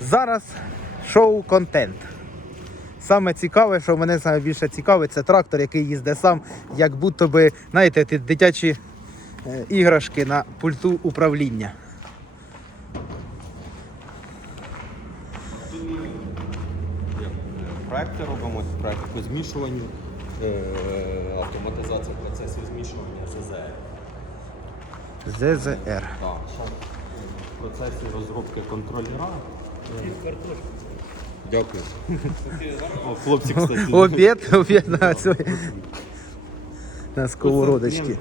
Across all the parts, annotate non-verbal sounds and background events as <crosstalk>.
Зараз шоу-контент. Саме цікаве, що мене саме більше цікавить, це трактор, який їздить сам, як будто би, знаєте, ті дитячі е, іграшки на пульту управління. Проекти робимо, проекти по змішуванню, е, автоматизація процесів змішування ЗЗР. ЗЗР. Так, процесі розробки контролера. Дякую. О, хлопці, кстати. Обід, обід на, цьому- на сковородочці.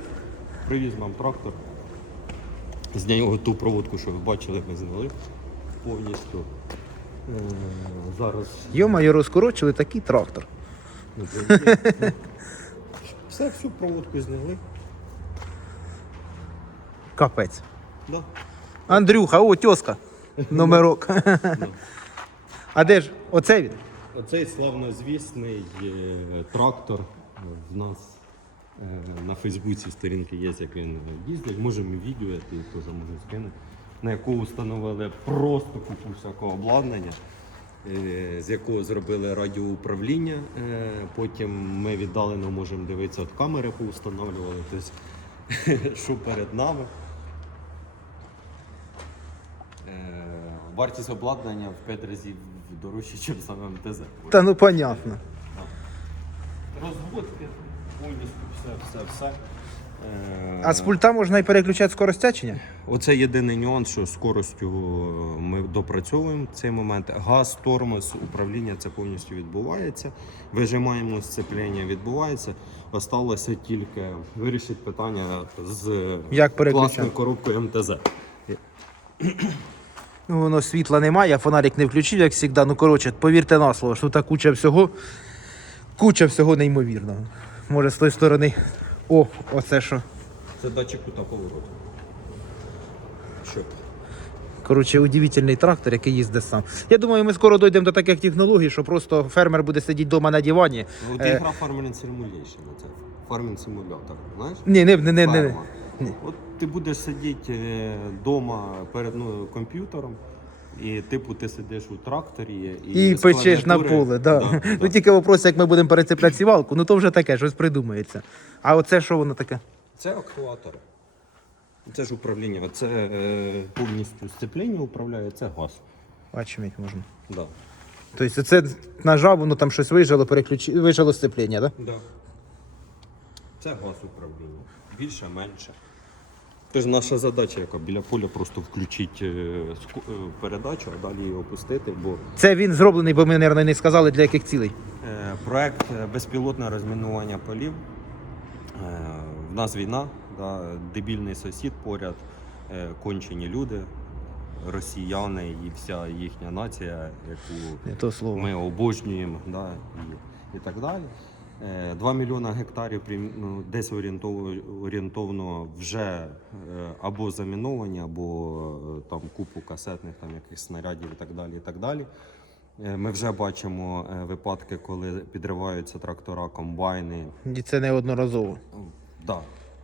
Привіз нам трактор. З нього ту проводку, що ви бачили, ми зняли повністю. Е, Зараз Йома, розкорочили такий трактор. ну, все, всю проводку зняли. Капець. Да. Андрюха, о, тьоска. Номерок. А де ж? Оце він? Оцей славнозвісний е, трактор в нас е, на Фейсбуці сторінки є, як він їздить. Можемо відео, я тобі теж можу скинути, на яку встановили просто купу всякого обладнання, е, з якого зробили радіоуправління. Е, Потім ми віддалено можемо дивитися, от камери поустановлювали, тобто, <laughs> що перед нами. Е, Вартість обладнання в 5 разів дорожче, ніж саме МТЗ. Та ну понятно. Розводки, повністю все, все, все. Е, А з пульта можна і переключати скорость течення? Оце єдиний нюанс, що скоростю ми допрацьовуємо цей момент. Газ, тормоз, управління це повністю відбувається. Вижимаємо сцеплення, відбувається. Осталося тільки вирішити питання з Як переключати? власною коробкою МТЗ. Ну, воно світла немає, фонарик не включив, як завжди. Ну, коротше, повірте на слово, що тут куча всього, куча всього неймовірного. Може, з тої сторони. О, оце що. Це датчик кута повороту. Щоб Коротше, удивительний трактор, який їздить сам. Я думаю, ми скоро дійдемо до таких технологій, що просто фермер буде сидіти вдома на дивані. Ну, Е. ти грав Farming Simulation, це Farming Simulator, знаєш? Ні, не, не, не, не. От ти будеш сидіти вдома перед ну, комп'ютером, і типу ти сидиш у тракторі І з печеш на поле. Да. Да, Ну да. тільки вопрос, як ми будемо перецепляти сівалку, ну то вже таке, щось придумається. А оце що воно таке? Це актуатор. Це ж управління. Це е, повністю сцепління управляє, це газ. Бачимо, як можна. Да. Тобто це нажав, воно там щось вижило, переключи... вижило сцеплення, так? Да? Да. Це газ управління. Більше, менше. Тож наша задача, яка біля поля просто включити е, е, передачу, а далі її опустити, бо Це він зроблений, бо ми, мабуть, не сказали для яких цілей. Е, Проект безпілотне розмінування полів. В нас війна, да, дебільний сусід поряд, кончені люди, росіяни і вся їхня нація, яку Не то слово. ми обожнюємо да, і, і так далі. 2 мільйона гектарів ну, десь орієнтовно, вже е, або заміновані, або е, там купу касетних там, якихось снарядів і так далі. І так далі. Е, Ми вже бачимо е, випадки, коли підриваються трактора, комбайни. І це неодноразово. Да,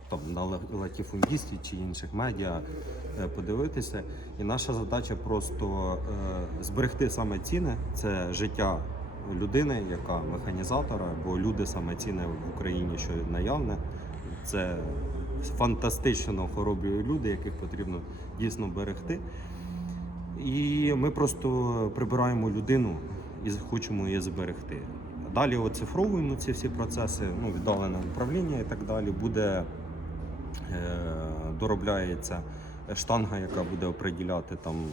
там на латіфундісті чи інших медіа е, подивитися. І наша задача просто е, зберегти саме ціне це життя людини, яка механізатора, бо люди саме ціне в Україні, що наявне. Це фантастично хоробрі люди, яких потрібно дійсно берегти. І ми просто прибираємо людину і хочемо її зберегти. Далі оцифровуємо ці всі процеси, ну, віддалене управління і так далі. Буде е, доробляється штанга, яка буде оприділяти там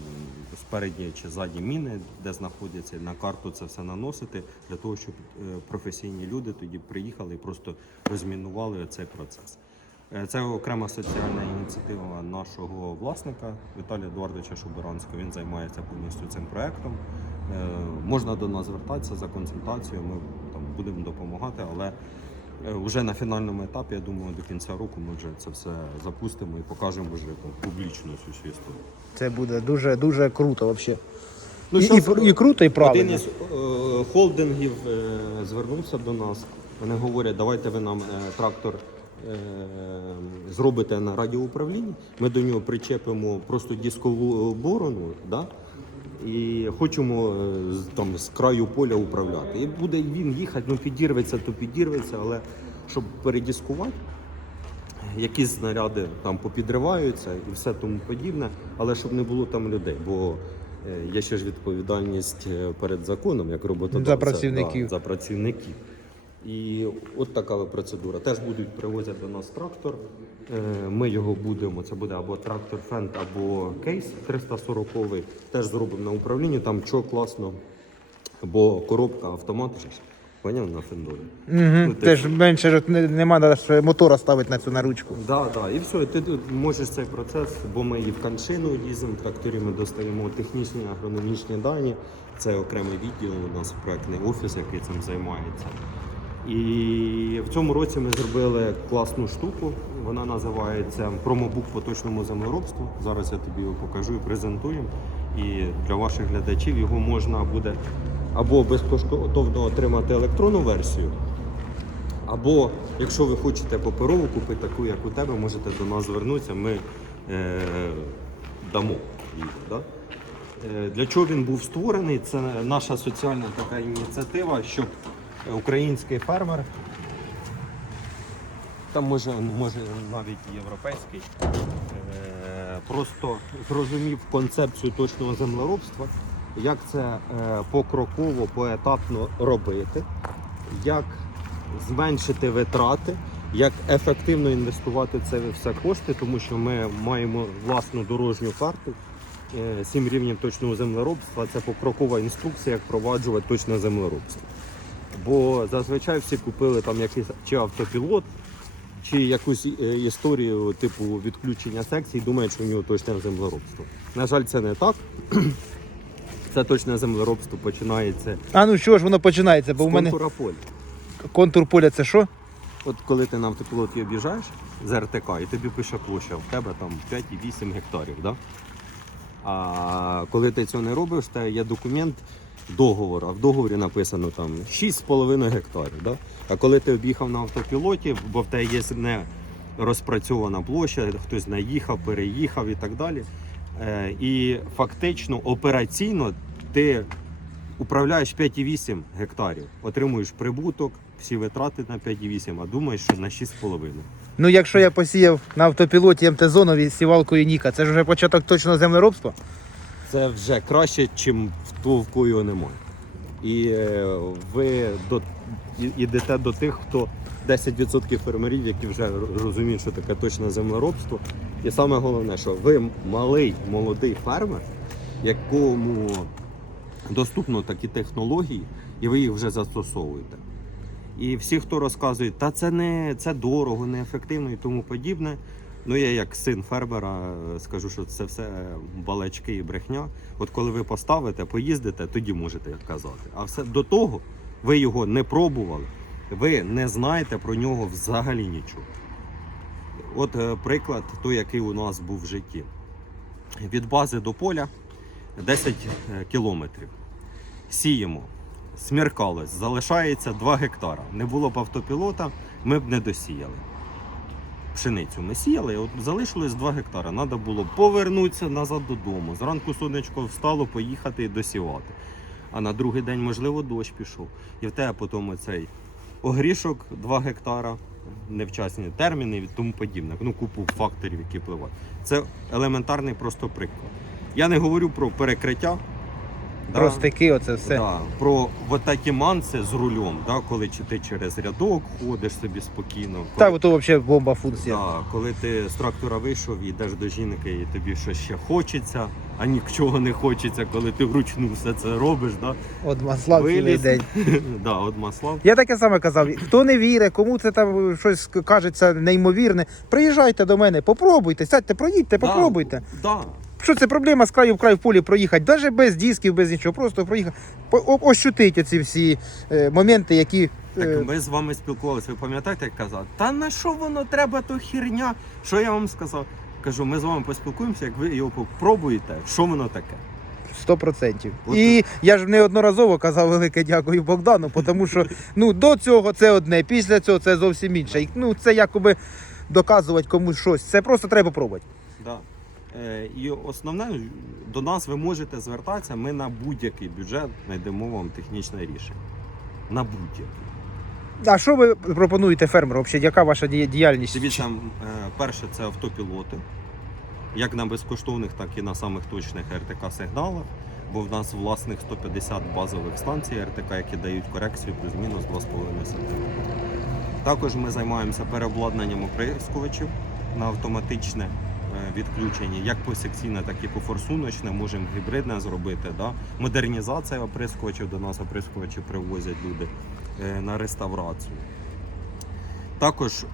спереді чи ззаді міни, де знаходяться. На карту це все наносити для того, щоб е, професійні люди тоді приїхали і просто розмінували цей процес. Е, Це окрема соціальна ініціатива нашого власника Віталія Едуардовича Шубаранського. Він займається повністю цим проектом. Е, Можна до нас звертатися за консультацією. Ми там будемо допомагати, але вже на фінальному етапі, я думаю, до кінця року ми вже це все запустимо і покажемо вже публічно цю всю історію. Це буде дуже дуже круто взагалі. Ну, і, і, і круто, і Один із е, холдингів е, звернувся до нас. Вони говорять, давайте ви нам е, трактор е, зробите на радіоуправлінні. Ми до нього причепимо просто дискову борону, да? І хочемо е, там з краю поля управляти. І буде він їхати, ну підірветься, то підірветься, але щоб передіскувати, якісь снаряди там попідриваються і все тому подібне, але щоб не було там людей, бо е, є ще ж відповідальність е, перед законом, як роботодавця. За працівників. Да, за працівників. І от така процедура. Теж будуть привозять до нас трактор. Е, Ми його будемо. Це буде або трактор фент, або кейс 340 Теж зробимо на управлінні. Там що класно, бо коробка автомат. Поняв на фендорі. Угу. ти- Теж менше ж не, нема мотора ставити на цю на ручку. Да, да, і все, і ти можеш цей процес, бо ми і в каншину їздимо, тракторі ми достаємо технічні, агрономічні дані. Це окремий відділ у нас проектний офіс, який цим займається. І в цьому році ми зробили класну штуку. Вона називається промобук по точному землеробству. Зараз я тобі його покажу і презентую. І для ваших глядачів його можна буде або безкоштовно отримати електронну версію, або якщо ви хочете паперову купити таку, як у тебе, можете до нас звернутися, ми е, дамо її. Да? Е, Для чого він був створений? Це наша соціальна така ініціатива, щоб український фермер, там може, може навіть європейський, е, просто зрозумів концепцію точного землеробства, як це е, покроково, поетапно робити, як зменшити витрати, як ефективно інвестувати це все кошти, тому що ми маємо власну дорожню карту. Е, Сім рівнів точного землеробства це покрокова інструкція, як впроваджувати точне землеробство. Бо зазвичай всі купили там якийсь чи автопілот, чи якусь е, історію типу відключення секцій, думають, що в нього точне землеробство. На жаль, це не так. <clears throat> Це точне землеробство починається А ну що ж воно починається? Бо з у мене контура поля. контур поля це що? От коли ти на автопілоті об'їжджаєш з РТК і тобі пише площа, в тебе там 5,8 гектарів. Да? А коли ти цього не робиш, тебе є документ, договор, а в договорі написано там 6,5 гектарів. Да? А коли ти об'їхав на автопілоті, бо в тебе є не розпрацьована площа, хтось наїхав, переїхав і так далі. Е, і фактично операційно ти управляєш 5,8 гектарів, отримуєш прибуток, всі витрати на 5,8, а думаєш, що на 6,5. Ну якщо я посіяв на автопілоті МТ-зонові сівалкою Ніка, це ж вже початок точного землеробства? Це вже краще, ніж в того, в кого його немає. І е, ви до, йдете до тих, хто 10% фермерів, які вже розуміють, що таке точне землеробство. І саме головне, що ви малий молодий фермер, якому доступно такі технології, і ви їх вже застосовуєте. І всі, хто розказують, та це не це дорого, неефективно і тому подібне. Ну, я як син фермера е, скажу, що це все балачки і брехня. От коли ви поставите, поїздите, тоді можете казати. А все до того ви його не пробували, ви не знаєте про нього взагалі нічого. От е, приклад, той, який у нас був в житті. Від бази до поля 10 е, кілометрів. Сіємо. Смеркалось, залишається 2 гектара. Не було б автопілота, ми б не досіяли. Пшеницю ми сіяли, от залишилось 2 гектара. Треба було повернутися назад додому. Зранку сонечко встало, поїхати і досівати. А на другий день, можливо, дощ пішов. І в тебе потім оцей огрішок 2 гектара, невчасні терміни і тому подібне. Ну, купу факторів, які впливають. Це елементарний просто приклад. Я не говорю про перекриття. Да. Про стики, оце все. Да, про манси з рулем, да, коли чи ти через рядок ходиш собі спокійно. Та Коли, ото взагалі бомба функція. да, коли ти з трактора вийшов і йдеш до жінки, і тобі щось ще хочеться, а нічого не хочеться, коли ти вручну все це робиш. Да? От масла цілий день. <laughs> да, от масла. Я таке саме казав. Хто не вірить, кому це там щось кажеться неймовірне, приїжджайте до мене, попробуйте, сядьте, проїдьте, попробуйте. Да. Що це проблема з краю в край в полі проїхати, навіть без дисків, без нічого, просто проїхати, ощутити ці всі е, моменти, які. е, Так ми з вами спілкувалися. Ви пам'ятаєте, як казав? Та на що воно треба, то херня? Що я вам сказав? Кажу, ми з вами поспілкуємося, як ви його попробуєте, що воно таке. Сто процентів. І я ж неодноразово казав велике дякую Богдану, тому що ну, до цього це одне, після цього це зовсім інше. Ну, це якоби доказувати комусь щось. Це просто треба пробувати. Да. Е, І основне, до нас ви можете звертатися, ми на будь-який бюджет знайдемо вам технічне рішення. На будь-який. А що ви пропонуєте фермеру? Взагалі, яка ваша діяльність? Дивіться, е, перше це автопілоти, як на безкоштовних, так і на самих точних РТК сигналах. Бо в нас власних 150 базових станцій РТК, які дають корекцію плюс-мінус 2,5 см. Також ми займаємося переобладнанням оприскувачів на автоматичне е, відключення, як посекційне, так і пофорсуночне. Можемо гібридне зробити. Да? Модернізація оприскувачів до нас оприскувачі привозять люди е, на реставрацію. Також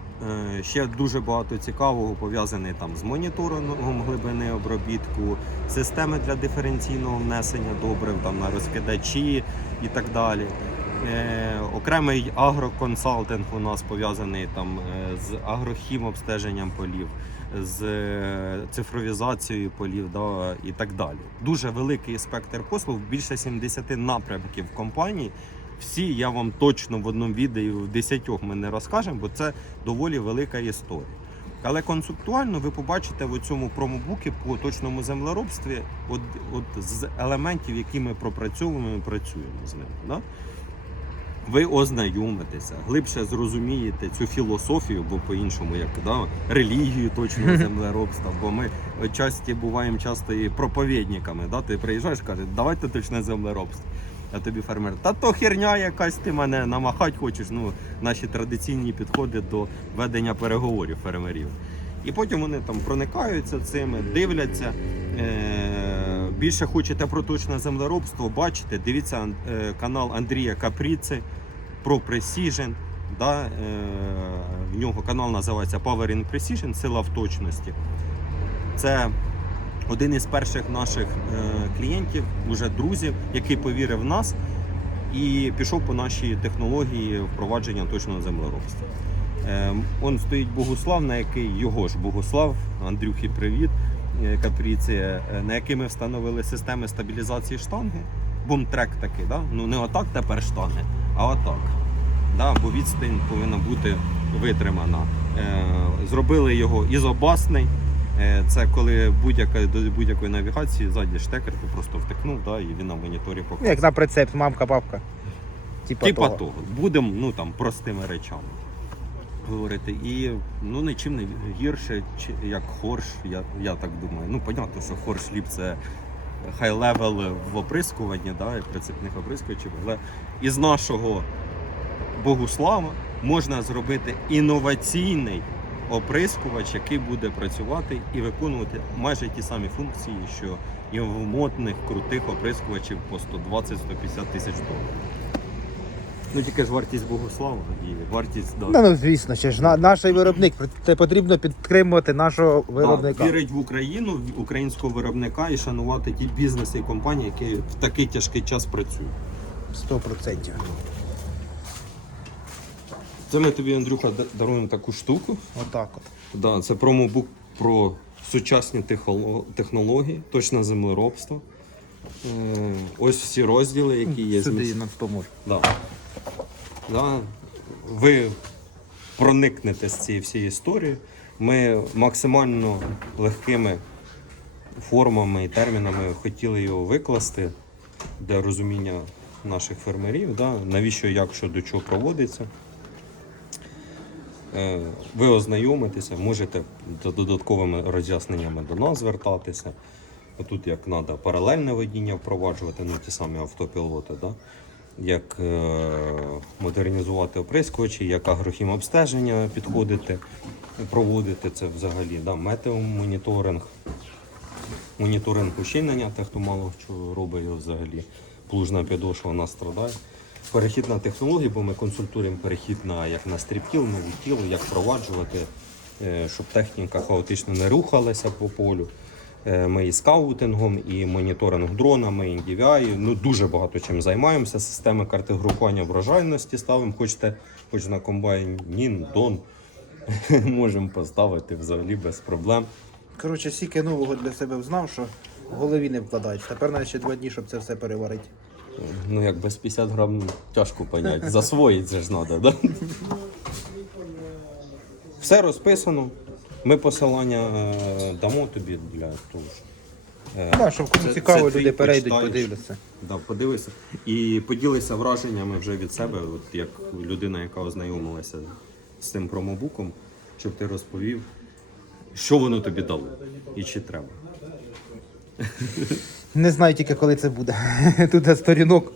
е, ще дуже багато цікавого пов'язане з моніторингом глибини обробітку, системи для диференційного внесення добрив там на розкидачі і так далі. Окремий агроконсалтинг у нас пов'язаний там з агрохім обстеженням полів, з е, цифровізацією полів да, і так далі. Дуже великий спектр послуг, більше 70 напрямків компаній. Всі я вам точно в одному відео в 10 ми не розкажемо, бо це доволі велика історія. Але концептуально ви побачите в цьому промобукі по точному землеробстві от, от з елементів, які ми пропрацьовуємо, ми працюємо з ними. Да? Ви ознайомитеся, глибше зрозумієте цю філософію, бо по-іншому, як да, релігію точного землеробства. Бо ми часті буваємо часто і проповідниками. Да? Ти приїжджаєш, кажеш, давайте точне землеробство. А тобі фермер, та то херня якась, ти мене намахати хочеш. Ну, наші традиційні підходи до ведення переговорів фермерів. І потім вони там проникаються цими, дивляться. Е- більше хочете про точне землеробство, бачите, дивіться е- канал Андрія Капріци про Precision. Да? Е- в нього канал називається Power in Precision, сила в точності. Це один із перших наших е, клієнтів, уже друзів, який повірив в нас і пішов по нашій технології впровадження точного землеробства. Он стоїть Богуслав, на який його ж Богуслав, Андрюхі, привіт, Капріці, е, на який ми встановили системи стабілізації штанги. Бумтрек такий, да? ну не отак тепер штанги, а отак. Да? Бо відстань повинна бути витримана. Е, зробили його ізобасний. Е, Це коли будь-яка до будь-якої навігації ззаді штекер, ти просто втикнув, да, і він на моніторі показує. Як на прицеп, мамка, папка. Типа, Типа того. того. Будемо ну, там, простими речами говорити. І ну, нічим не гірше, як хорш, я, я так думаю. Ну, понятно, що хорш ліп це хай-левел в оприскуванні, да, прицепних оприскувачів, але із нашого Богуслава можна зробити інноваційний оприскувач, який буде працювати і виконувати майже ті самі функції, що і в модних крутих оприскувачів по 120-150 тисяч доларів. Ну тільки ж вартість Богослава і вартість да, Ну, ну, звісно, ще ж на, наш виробник. Це потрібно підтримувати нашого виробника. вірить в Україну, в українського виробника і шанувати ті бізнеси і компанії, які в такий тяжкий час працюють. 100%. Це ми тобі, Андрюха, даруємо таку штуку. Отак от. Да, це промобук про сучасні технології, точне землеробство. Ось всі розділи, які є. Сюди нам допоможе. Да. Да. Ви проникнете з цієї всієї історії. Ми максимально легкими формами і термінами хотіли його викласти для розуміння наших фермерів, да? навіщо, як, що до чого проводиться. Е, Ви ознайомитеся, можете за додатковими роз'ясненнями до нас звертатися. Тут як треба паралельне водіння впроваджувати, ну ті самі автопілоти, да? як е, модернізувати оприскувачі, як агрохім обстеження підходити, проводити це взагалі, да? метеомоніторинг, моніторинг ущільнення, те, хто мало що робить його взагалі. Плужна підошва нас страдає. Перехід на технології, бо ми консультуємо перехід на як на стрібкіл, нові тіло, як впроваджувати, е, щоб техніка хаотично не рухалася по полю. Е, Ми і скаутингом, і моніторинг дронами, і DVI, ну дуже багато чим займаємося. Системи картографування врожайності ставимо. Хочете, хоч на комбайн Дон, <laughs> можемо поставити взагалі без проблем. Коротше, стільки нового для себе знав, що в голові не вкладається. Тепер навіть ще два дні, щоб це все переварити. Ну як без 50 грам тяжко поняти. Засвоїть же ж треба, да? <laughs> Все розписано. Ми посилання е, дамо тобі для того. ж. Е, Так, щоб кому це- цікаво, це ти люди перейдуть, почитаєш. подивляться. Да, подивися. І поділися враженнями вже від себе, от як людина, яка ознайомилася з цим промобуком, щоб ти розповів, що воно тобі дало і чи треба. Не знаю тільки коли це буде. <laughs> Тут сторінок.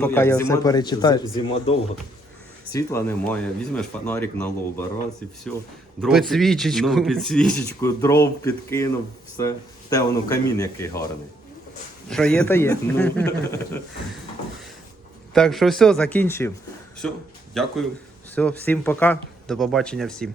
Поки як я все перечитаю. з- Зима довго. Світла немає, візьмеш фонарик на лоба, раз і все. Дров, Підсвічечку. Ну, підсвічечку, дров підкинув, все. Те воно камін який гарний. Що є, то є. Ну, <laughs> Так що все, закінчив. все, дякую. Все, всім пока. До побачення всім.